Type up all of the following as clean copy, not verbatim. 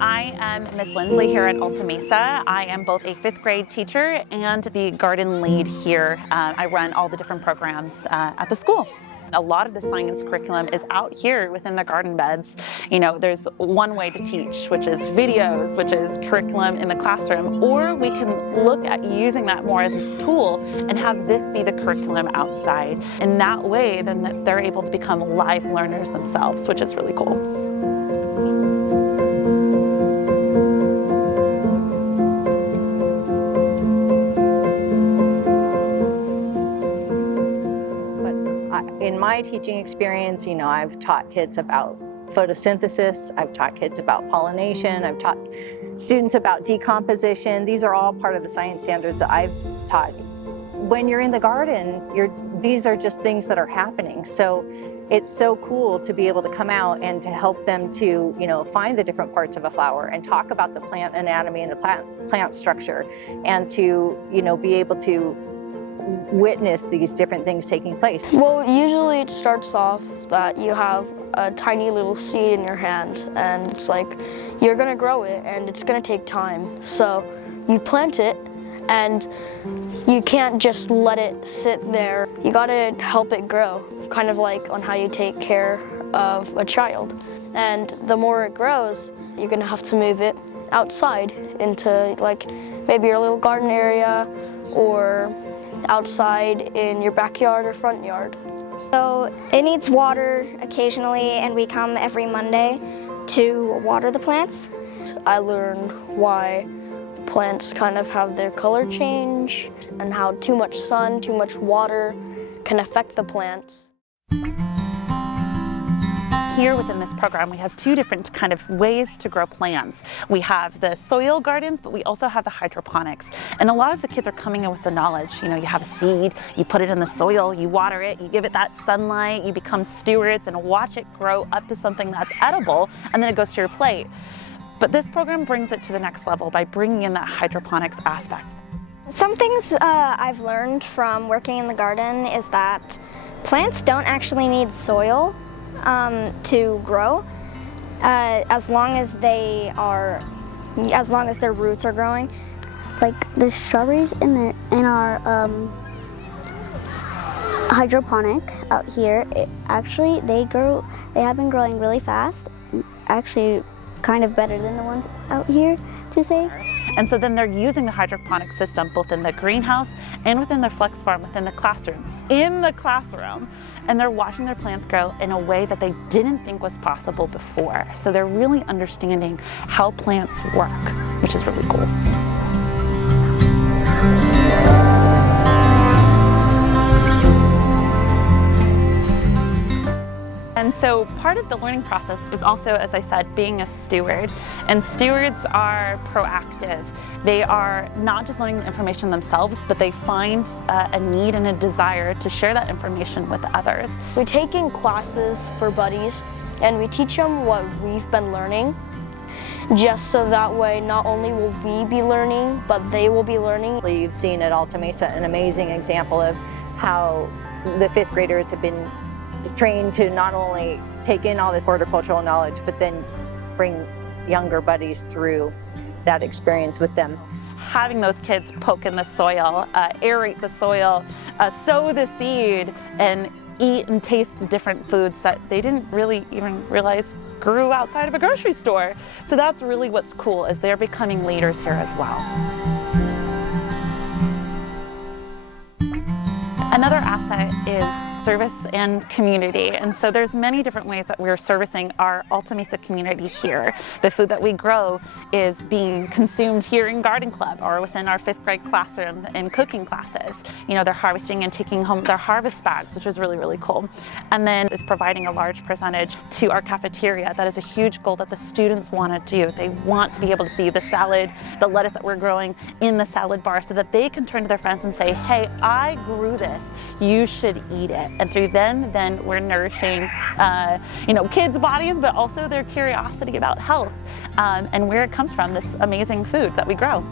I am Miss Lindsley here at Alta Mesa. I am both a 5th grade teacher and the garden lead here. I run all the different programs at the school. A lot of the science curriculum is out here within the garden beds. You know, there's one way to teach, which is videos, which is curriculum in the classroom, or we can look at using that more as a tool and have this be the curriculum outside. In that way, then they're able to become live learners themselves, which is really cool. In my teaching experience, I've taught kids about photosynthesis, I've taught kids about pollination, I've taught students about decomposition. These are all part of the science standards that I've taught. When you're in the garden, these are just things that are happening. So it's so cool to be able to come out and to help them to, find the different parts of a flower and talk about the plant anatomy and the plant structure, and to, be able to witness these different things taking place. Well, usually it starts off that you have a tiny little seed in your hand, and it's like you're gonna grow it and it's gonna take time. So you plant it and you can't just let it sit there. You gotta help it grow, kind of like on how you take care of a child. And the more it grows, you're gonna have to move it outside into like maybe your little garden area or outside in your backyard or front yard. So it needs water occasionally, and we come every Monday to water the plants. I learned why plants kind of have their color change and how too much sun, too much water can affect the plants. Here within this program, we have two different kind of ways to grow plants. We have the soil gardens, but we also have the hydroponics. And a lot of the kids are coming in with the knowledge. You have a seed, you put it in the soil, you water it, you give it that sunlight, you become stewards and watch it grow up to something that's edible, and then it goes to your plate. But this program brings it to the next level by bringing in that hydroponics aspect. Some things I've learned from working in the garden is that plants don't actually need soil to grow, as long as their roots are growing. Like the strawberries in our hydroponic out here, they have been growing really fast, actually kind of better than the ones out here, to say. And so then they're using the hydroponic system both in the greenhouse and within their flex farm, within the classroom, and they're watching their plants grow in a way that they didn't think was possible before. So they're really understanding how plants work, which is really cool. And so part of the learning process is also, as I said, being a steward. And stewards are proactive. They are not just learning the information themselves, but they find a need and a desire to share that information with others. We take in classes for buddies, and we teach them what we've been learning, just so that way not only will we be learning, but they will be learning. You've seen at Alta Mesa an amazing example of how the 5th graders have been trained to not only take in all the horticultural knowledge, but then bring younger buddies through that experience with them. Having those kids poke in the soil, aerate the soil, sow the seed, and eat and taste different foods that they didn't really even realize grew outside of a grocery store. So that's really what's cool, is they're becoming leaders here as well. Another asset is service and community. And so there's many different ways that we're servicing our Alta Mesa community here. The food that we grow is being consumed here in Garden Club or within our 5th grade classroom in cooking classes. They're harvesting and taking home their harvest bags, which is really, really cool. And then it's providing a large percentage to our cafeteria. That is a huge goal that the students want to do. They want to be able to see the salad, the lettuce that we're growing in the salad bar, so that they can turn to their friends and say, hey, I grew this, you should eat it. And through them, then we're nourishing, kids' bodies, but also their curiosity about health and where it comes from, this amazing food that we grow.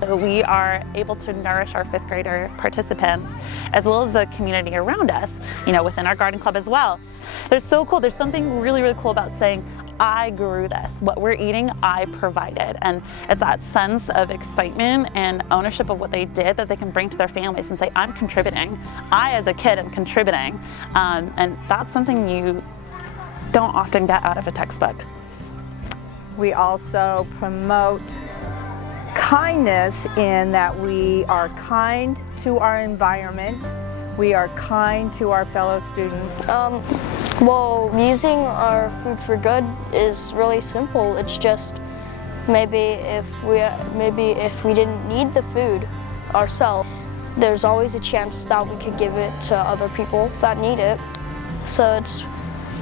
So we are able to nourish our 5th grader participants as well as the community around us, within our garden club as well. They're so cool. There's something really, really cool about saying, I grew this. What we're eating, I provided. And it's that sense of excitement and ownership of what they did that they can bring to their families and say, I'm contributing. I, as a kid, am contributing. And that's something you don't often get out of a textbook. We also promote kindness in that we are kind to our environment. We are kind to our fellow students. Well, using our food for good is really simple. It's just maybe if we didn't need the food ourselves, there's always a chance that we could give it to other people that need it. So it's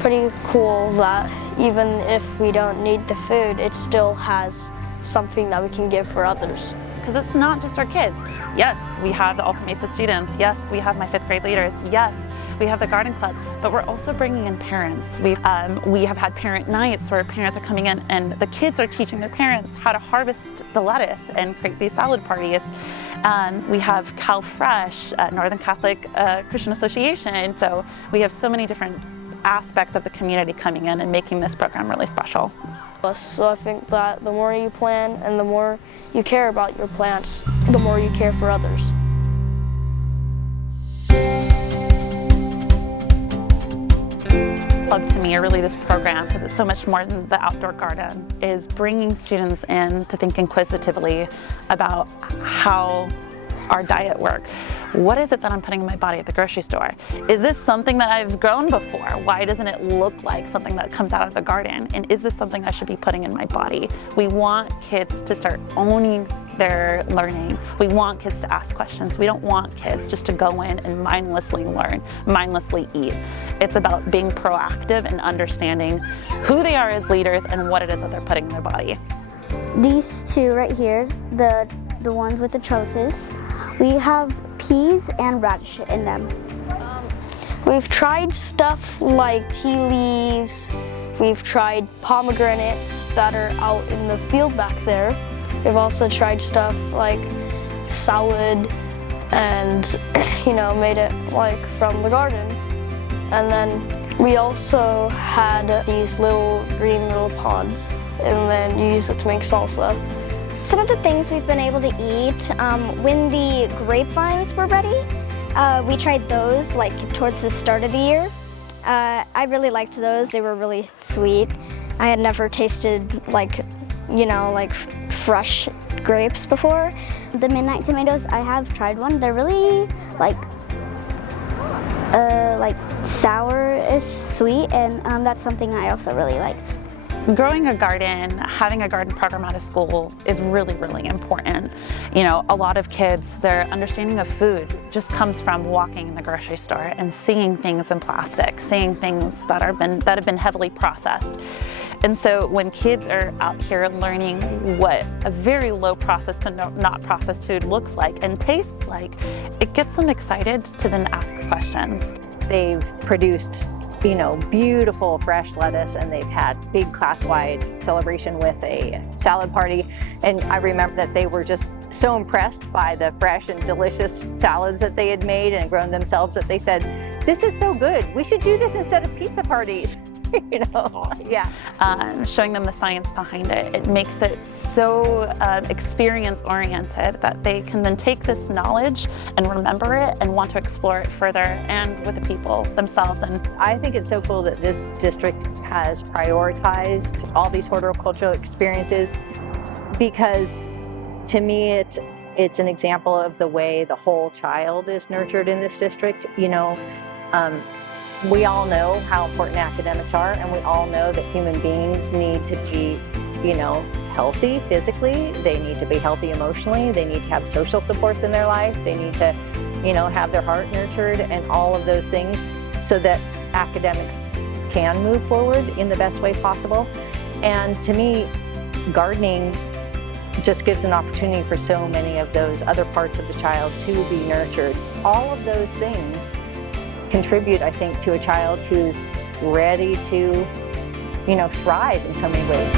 pretty cool that even if we don't need the food, it still has something that we can give for others. Because it's not just our kids. Yes, we have the Alta Mesa students. Yes, we have my 5th grade leaders. Yes, we have the garden club, but we're also bringing in parents. We have had parent nights where parents are coming in and the kids are teaching their parents how to harvest the lettuce and create these salad parties. We have Cal Fresh, Northern Catholic Christian Association. So we have so many different aspects of the community coming in and making this program really special. So I think that the more you plant and the more you care about your plants, the more you care for others. Club to me, or really this program, because it's so much more than the outdoor garden, is bringing students in to think inquisitively about how our diet works. What is it that I'm putting in my body at the grocery store? Is this something that I've grown before? Why doesn't it look like something that comes out of the garden? And is this something I should be putting in my body? We want kids to start owning their learning. We want kids to ask questions. We don't want kids just to go in and mindlessly learn, mindlessly eat. It's about being proactive and understanding who they are as leaders and what it is that they're putting in their body. These two right here, the ones with the trellises, we have peas and radish in them. We've tried stuff like tea leaves. We've tried pomegranates that are out in the field back there. We've also tried stuff like salad and, made it like from the garden. And then we also had these little green little pods, and then you use it to make salsa. Some of the things we've been able to eat, when the grapevines were ready, we tried those like towards the start of the year. I really liked those. They were really sweet. I had never tasted like fresh grapes before. The midnight tomatoes, I have tried one. They're really like sour-ish sweet, and that's something I also really liked. Growing a garden, having a garden program out of school is really, really important. A lot of kids, their understanding of food just comes from walking in the grocery store and seeing things in plastic, seeing things that have been heavily processed. And so when kids are out here learning what a very low processed to not processed food looks like and tastes like, it gets them excited to then ask questions. They've produced beautiful fresh lettuce, and they've had big class-wide celebration with a salad party. And I remember that they were just so impressed by the fresh and delicious salads that they had made and grown themselves that they said, "This is so good. We should do this instead of pizza parties." Awesome. Yeah. Showing them the science behind it. It makes it so experience-oriented that they can then take this knowledge and remember it and want to explore it further and with the people themselves. And I think it's so cool that this district has prioritized all these horticultural experiences, because to me it's an example of the way the whole child is nurtured in this district. We all know how important academics are, and we all know that human beings need to be, healthy physically. They need to be healthy emotionally. They need to have social supports in their life. They need to, have their heart nurtured and all of those things so that academics can move forward in the best way possible. And to me, gardening just gives an opportunity for so many of those other parts of the child to be nurtured. All of those things contribute, I think, to a child who's ready to, thrive in so many ways.